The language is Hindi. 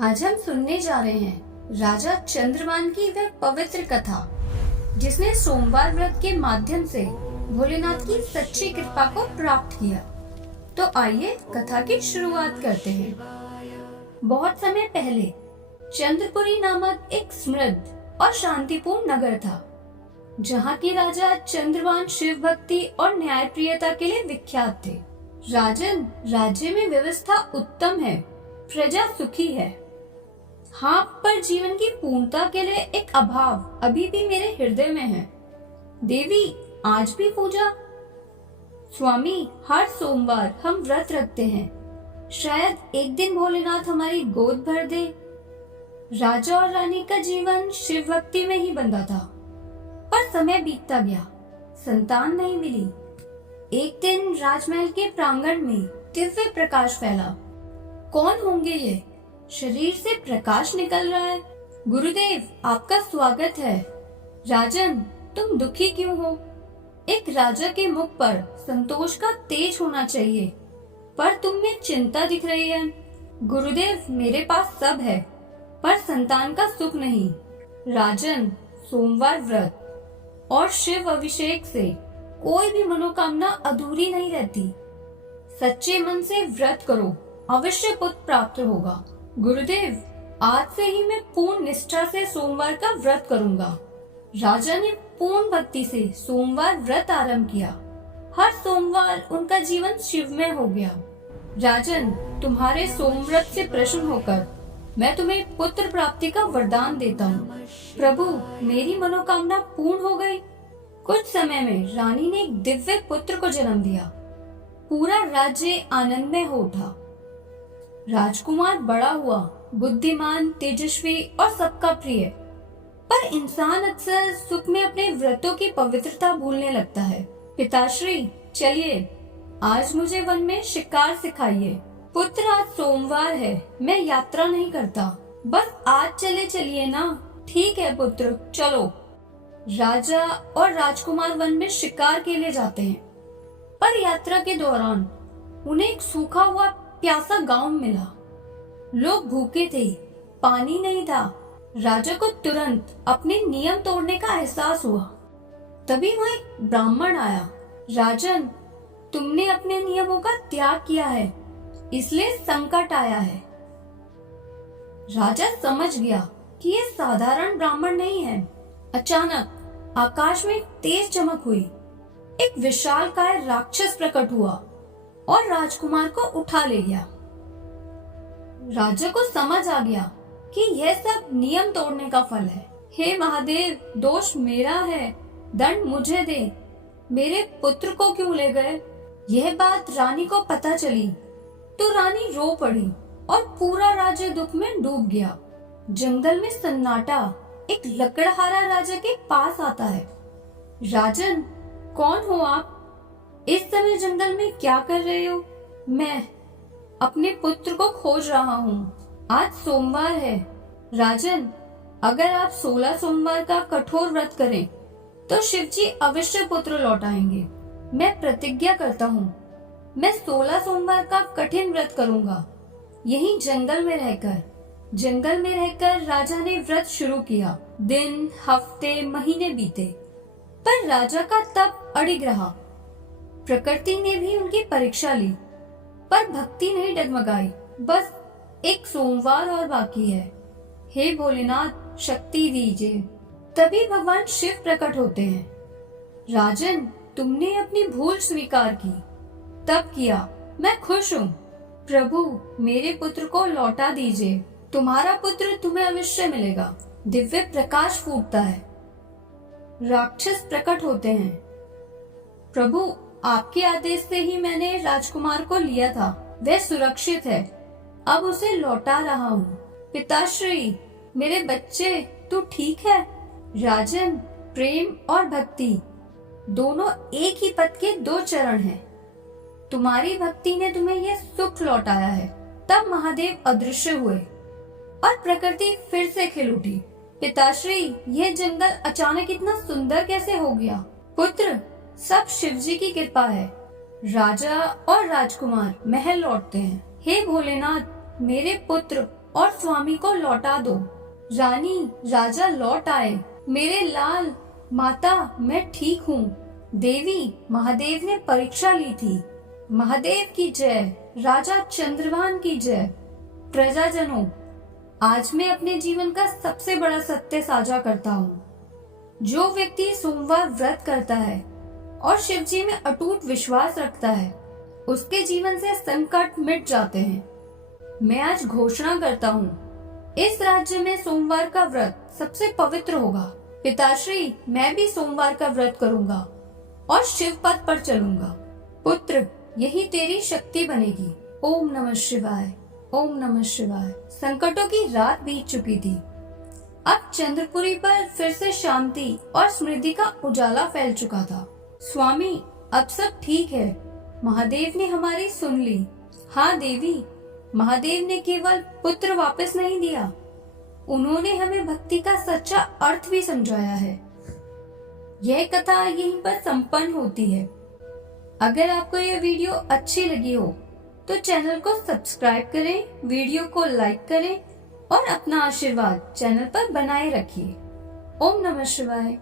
आज हम सुनने जा रहे हैं राजा चंद्रभान की वह पवित्र कथा जिसने सोमवार व्रत के माध्यम से भोलेनाथ की सच्ची कृपा को प्राप्त किया। तो आइए कथा की शुरुआत करते हैं। बहुत समय पहले चंद्रपुरी नामक एक समृद्ध और शांतिपूर्ण नगर था, जहाँ के राजा चंद्रभान शिव भक्ति और न्यायप्रियता के लिए विख्यात थे। राजन, राज्य में व्यवस्था उत्तम है, प्रजा सुखी है। हाँ, पर जीवन की पूर्णता के लिए एक अभाव अभी भी मेरे हृदय में है। देवी, आज भी पूजा? स्वामी, हर सोमवार हम व्रत रखते हैं, शायद एक दिन भोलेनाथ हमारी गोद भर दे। राजा और रानी का जीवन शिव भक्ति में ही बंधा था, पर समय बीतता गया, संतान नहीं मिली। एक दिन राजमहल के प्रांगण में दिव्य प्रकाश फैला। कौन होंगे ये? शरीर से प्रकाश निकल रहा है। गुरुदेव, आपका स्वागत है। राजन, तुम दुखी क्यों हो? एक राजा के मुख पर संतोष का तेज होना चाहिए, पर तुम में चिंता दिख रही है। गुरुदेव, मेरे पास सब है, पर संतान का सुख नहीं। राजन, सोमवार व्रत और शिव अभिषेक से कोई भी मनोकामना अधूरी नहीं रहती। सच्चे मन से व्रत करो, अवश्य पुत्र प्राप्त होगा। गुरुदेव, आज से ही मैं पूर्ण निष्ठा से सोमवार का व्रत करूंगा। राजा ने पूर्ण भक्ति से सोमवार व्रत आरंभ किया। हर सोमवार उनका जीवन शिवमय हो गया। राजन, तुम्हारे सोमव्रत से प्रसन्न होकर मैं तुम्हें पुत्र प्राप्ति का वरदान देता हूँ। प्रभु, मेरी मनोकामना पूर्ण हो गई। कुछ समय में रानी ने एक दिव्य पुत्र को जन्म दिया। पूरा राज्य आनंदमय हो उठा। राजकुमार बड़ा हुआ, बुद्धिमान, तेजस्वी और सबका प्रिय। पर इंसान अक्सर सुख में अपने व्रतों की पवित्रता भूलने लगता है। पिताश्री, चलिए आज मुझे वन में शिकार सिखाइए। पुत्र, आज सोमवार है, मैं यात्रा नहीं करता, बस आज चले चलिए ना। ठीक है पुत्र, चलो। राजा और राजकुमार वन में शिकार के लिए जाते हैं, पर यात्रा के दौरान उन्हें एक सूखा हुआ प्यासा गांव मिला। लोग भूखे थे, पानी नहीं था। राजा को तुरंत अपने नियम तोड़ने का एहसास हुआ। तभी वहाँ एक ब्राह्मण आया। राजन, तुमने अपने नियमों का त्याग किया है, इसलिए संकट आया है। राजा समझ गया कि ये साधारण ब्राह्मण नहीं है। अचानक आकाश में तेज चमक हुई। एक विशालकाय राक्षस प्रकट हुआ और राजकुमार को उठा ले गया। राजा को समझ आ गया कि यह सब नियम तोड़ने का फल है। हे महादेव, दोष मेरा है, दंड मुझे दे। मेरे पुत्र को क्यों ले गए? यह बात रानी को पता चली तो रानी रो पड़ी और पूरा राज्य दुख में डूब गया। जंगल में सन्नाटा। एक लकड़हारा राजा के पास आता है। राजन, कौन हो आप? इस समय जंगल में क्या कर रहे हो? मैं अपने पुत्र को खोज रहा हूँ। आज सोमवार है। राजन, अगर आप 16 सोमवार का कठोर व्रत करें तो शिवजी अवश्य पुत्र लौटाएंगे। मैं प्रतिज्ञा करता हूँ, मैं 16 सोमवार का कठिन व्रत करूंगा। यहीं जंगल में रहकर राजा ने व्रत शुरू किया। दिन, हफ्ते, महीने बीते, पर राजा का तप अडिग रहा। प्रकृति ने भी उनकी परीक्षा ली, पर भक्ति नहीं डगमगाई। बस एक सोमवार और बाकी है। हे भोलेनाथ, शक्ति दीजिए। तभी भगवान शिव प्रकट होते हैं। राजन, तुमने अपनी भूल स्वीकार की, तब किया, मैं खुश हूँ। प्रभु, मेरे पुत्र को लौटा दीजिए। तुम्हारा पुत्र तुम्हें अवश्य मिलेगा। दिव्य प्रकाश फूटता है। राक्षस प्रकट होते हैं। प्रभु, आपके आदेश से ही मैंने राजकुमार को लिया था, वह सुरक्षित है, अब उसे लौटा रहा हूँ। पिताश्री, मेरे बच्चे, तू ठीक है? राजन, प्रेम और भक्ति दोनों एक ही पथ के दो चरण हैं। तुम्हारी भक्ति ने तुम्हें यह सुख लौटाया है। तब महादेव अदृश्य हुए और प्रकृति फिर से खिल उठी। पिताश्री, यह जंगल अचानक इतना सुंदर कैसे हो गया? पुत्र, सब शिवजी की कृपा है। राजा और राजकुमार महल लौटते हैं। हे भोलेनाथ, मेरे पुत्र और स्वामी को लौटा दो। रानी, राजा लौट आए। मेरे लाल, माता, मैं ठीक हूँ। देवी, महादेव ने परीक्षा ली थी। महादेव की जय। राजा चंद्रभान की जय। प्रजाजनों, आज मैं अपने जीवन का सबसे बड़ा सत्य साझा करता हूँ। जो व्यक्ति सोमवार व्रत करता है और शिव जी में अटूट विश्वास रखता है, उसके जीवन से संकट मिट जाते हैं। मैं आज घोषणा करता हूँ, इस राज्य में सोमवार का व्रत सबसे पवित्र होगा। पिताश्री, मैं भी सोमवार का व्रत करूंगा और शिव पथ पर चलूंगा। पुत्र, यही तेरी शक्ति बनेगी। ओम नमः शिवाय, ओम नमः शिवाय। संकटों की रात बीत चुकी थी। अब चंद्रपुरी पर फिर से शांति और समृद्धि का उजाला फैल चुका था। स्वामी, अब सब ठीक है। महादेव ने हमारी सुन ली। हाँ देवी, महादेव ने केवल पुत्र वापस नहीं दिया, उन्होंने हमें भक्ति का सच्चा अर्थ भी समझाया है। यह कथा यहीं पर संपन्न होती है। अगर आपको यह वीडियो अच्छी लगी हो तो चैनल को सब्सक्राइब करें, वीडियो को लाइक करें और अपना आशीर्वाद चैनल पर बनाए रखिए। ओम नमः शिवाय।